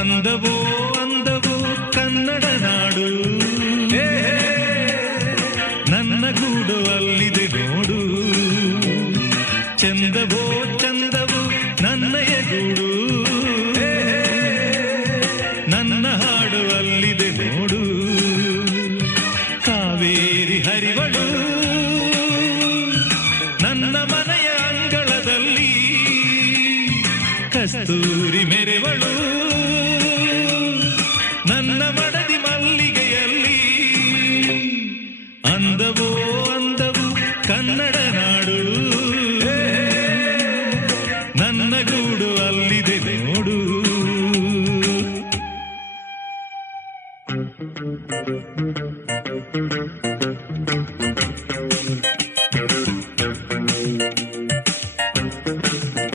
ಅಂದವೋ ಅಂದವೋ ಕನ್ನಡ ನಾಡು, ನನ್ನ ಗೂಡು ಅಲ್ಲಿದೆ ನೋಡು. ಚಂದವೋ ಚಂದವೋ ನನ್ನಯ ಗೂಡು, ನನ್ನ ಹಾಡು ಅಲ್ಲಿದೆ ನೋಡು. ಕಾವೇರಿ ಹರಿವಳು ನನ್ನ ಮನೆಯ ಅಂಗಳದಲ್ಲಿ, ಕಸ್ತೂರಿ ಮೆರೆವಳು ನನ್ನ ಮಡದಿ ಮಲ್ಲಿಗೆಯಲ್ಲಿ. ಅಂದವೋ ಅಂದವು ಕನ್ನಡ ನಾಡು, ನನ್ನ ಗೂಡು ಅಲ್ಲಿದೆ